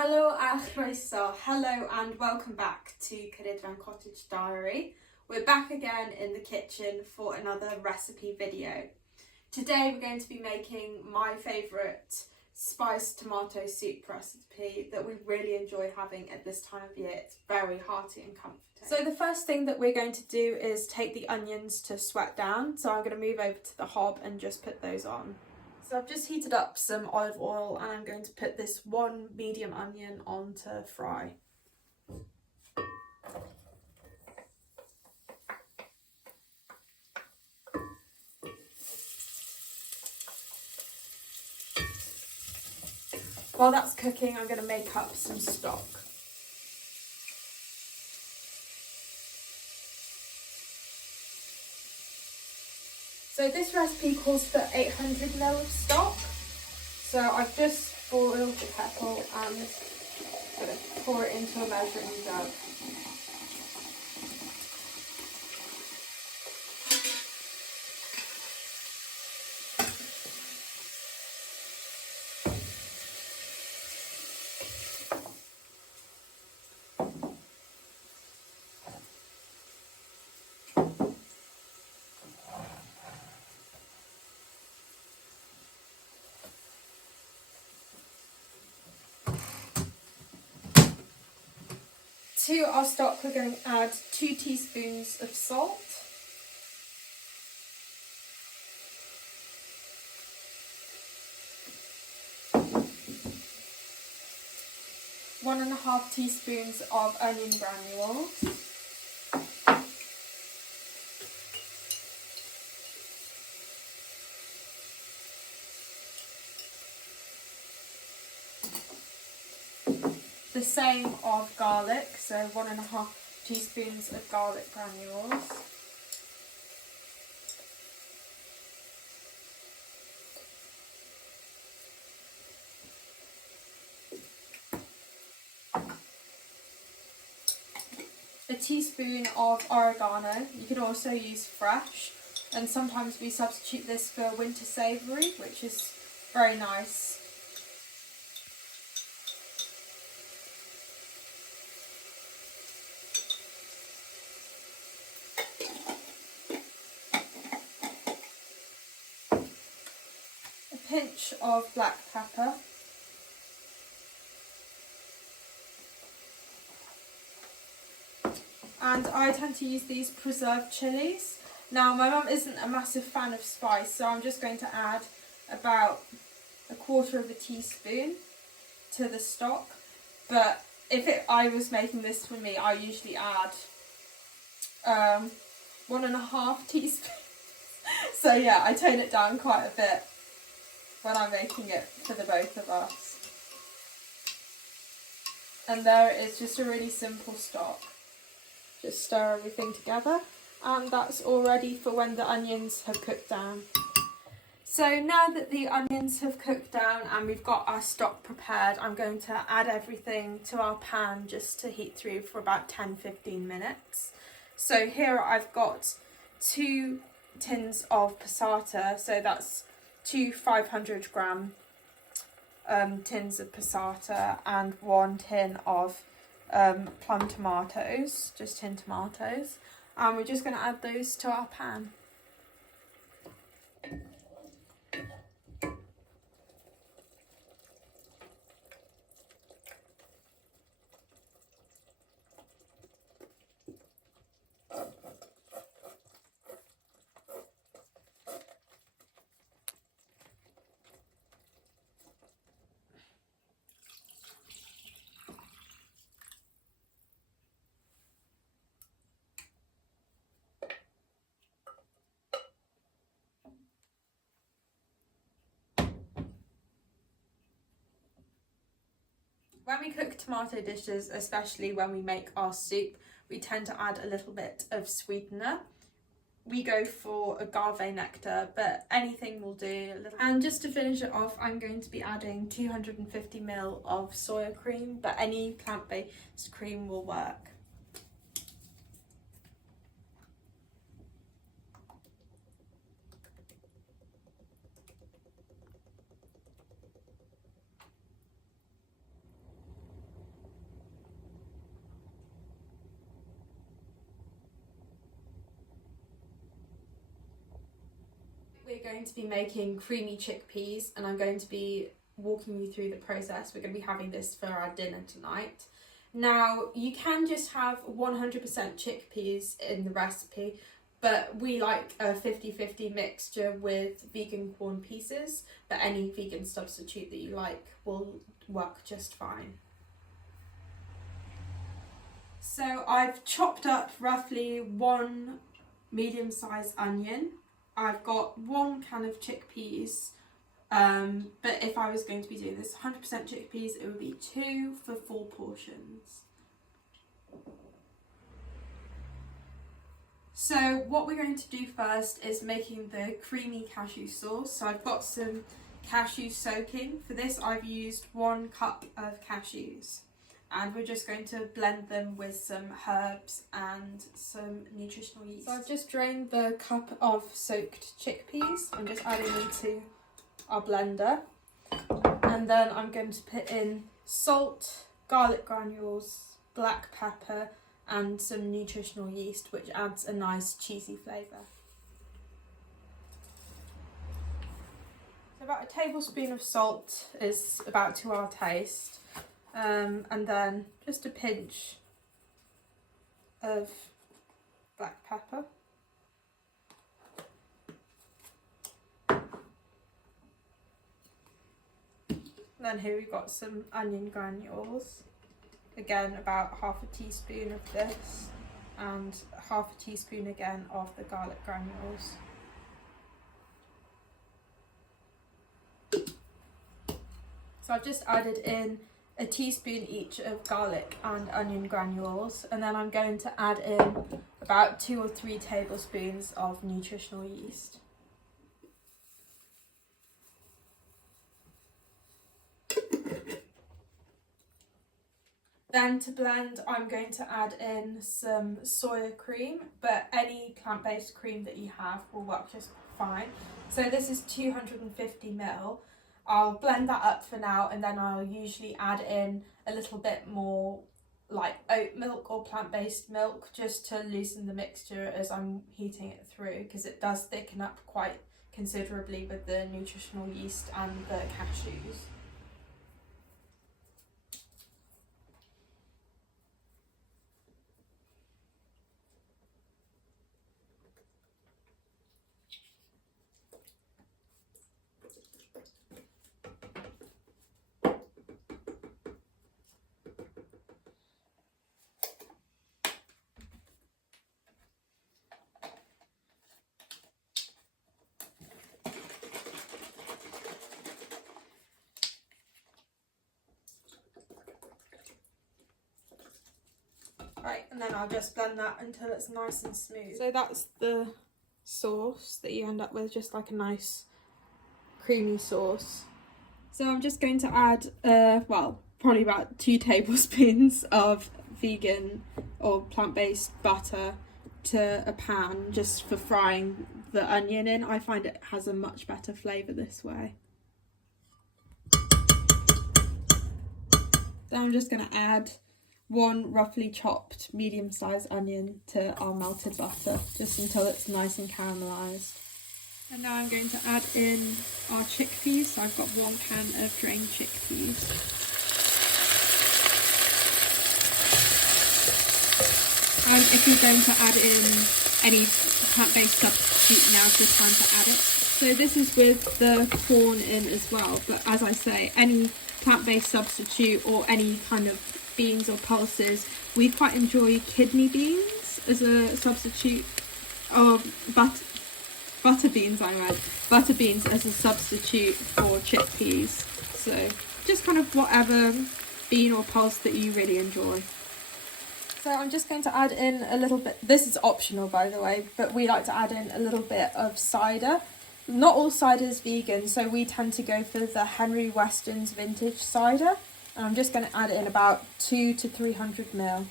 Hello hello and welcome back to Cottage and Cottage Diary. We're back again in the kitchen for another recipe video. Today we're going to be making my favourite spiced tomato soup recipe that we really enjoy having at this time of year. It's very hearty and comforting. So the first thing that we're going to do is take the onions to sweat down. So I'm going to move over to the hob and just put those on. So I've just heated up some olive oil and I'm going to put this one medium onion on to fry. While that's cooking, I'm going to make up some stock. So this recipe calls for 800 ml of stock. So I've just boiled the kettle and I'm going to pour it into a measuring jug. To our stock, we're going to add 2 teaspoons of salt, one and a half teaspoons of onion granules, the same of garlic, so 1.5 teaspoons of garlic granules, a teaspoon of oregano. You could also use fresh, and sometimes we substitute this for winter savoury, which is very nice. A pinch of black pepper, and I tend to use these preserved chilies. Now my mum isn't a massive fan of spice, so I'm just going to add about 1/4 teaspoon to the stock, but if I was making this for me, I usually add 1.5 teaspoons. So yeah, I tone it down quite a bit when I'm making it for the both of us. And there it is, just a really simple stock. Just stir everything together, and that's all ready for when the onions have cooked down. So now that the onions have cooked down and we've got our stock prepared, I'm going to add everything to our pan just to heat through for about 10-15 minutes. So here I've got 2 tins of passata, so that's 2 500-gram tins of passata and 1 tin of plum tomatoes, just tin tomatoes, and we're just going to add those to our pan. When we cook tomato dishes, especially when we make our soup, we tend to add a little bit of sweetener. We go for agave nectar, but anything will do. And just to finish it off, I'm going to be adding 250 ml of soya cream, but any plant-based cream will work. we're going to be making creamy chickpeas, and I'm going to be walking you through the process. We're going to be having this for our dinner tonight. Now, you can just have 100% chickpeas in the recipe, but we like a 50-50 mixture with vegan corn pieces, but any vegan substitute that you like will work just fine. So I've chopped up roughly 1 medium-sized onion. I've got 1 can of chickpeas, but if I was going to be doing this 100% chickpeas, it would be 2 for 4 portions. So what we're going to do first is making the creamy cashew sauce. So I've got some cashews soaking. For this I've used 1 cup of cashews, and we're just going to blend them with some herbs and some nutritional yeast. So I've just drained the cup of soaked chickpeas. I'm just adding them to our blender, and then I'm going to put in salt, garlic granules, black pepper and some nutritional yeast, which adds a nice cheesy flavour. So about a tablespoon of salt is about to our taste, and then just a pinch of black pepper. And then here we've got some onion granules. Again, about half a teaspoon of this, and half a teaspoon again of the garlic granules. So I've just added in a teaspoon each of garlic and onion granules, and then I'm going to add in about 2 or 3 tablespoons of nutritional yeast. Then to blend, I'm going to add in some soya cream, but any plant-based cream that you have will work just fine. So this is 250 ml. I'll blend that up for now, and then I'll usually add in a little bit more like oat milk or plant-based milk just to loosen the mixture as I'm heating it through, because it does thicken up quite considerably with the nutritional yeast and the cashews. Right, and then I'll just blend that until it's nice and smooth. So that's the sauce that you end up with, just like a nice creamy sauce. So I'm just going to add, well, probably about 2 tablespoons of vegan or plant-based butter to a pan just for frying the onion in. I find it has a much better flavour this way. Then I'm just going to add 1 roughly chopped medium-sized onion to our melted butter, just until it's nice and caramelised. And now I'm going to add in our chickpeas. So I've got 1 can of drained chickpeas. And if you're going to add in any plant-based substitute, now's the time to add it. So this is with the corn in as well, but as I say, any plant-based substitute or any kind of beans or pulses, we quite enjoy kidney beans as a substitute, or butter beans as a substitute for chickpeas. So just kind of whatever bean or pulse that you really enjoy. So I'm just going to add in a little bit, this is optional by the way, but we like to add in a little bit of cider. Not all cider is vegan, so we tend to go for the Henry Weston's vintage cider. And I'm just going to add in about 200 to 300 ml.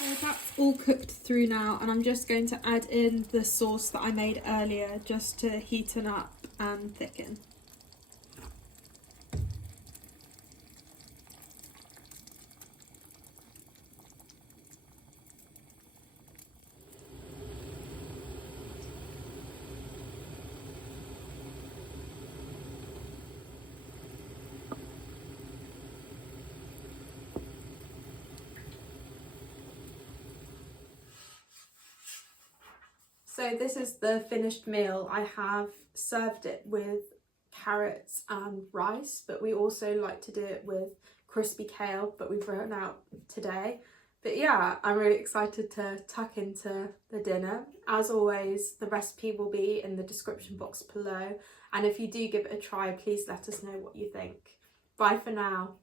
So that's all cooked through now, and I'm just going to add in the sauce that I made earlier just to heaten up and thicken. So this is the finished meal. I have served it with carrots and rice, but we also like to do it with crispy kale, but we've run out today. But yeah, I'm really excited to tuck into the dinner. As always, the recipe will be in the description box below. And if you do give it a try, please let us know what you think. Bye for now.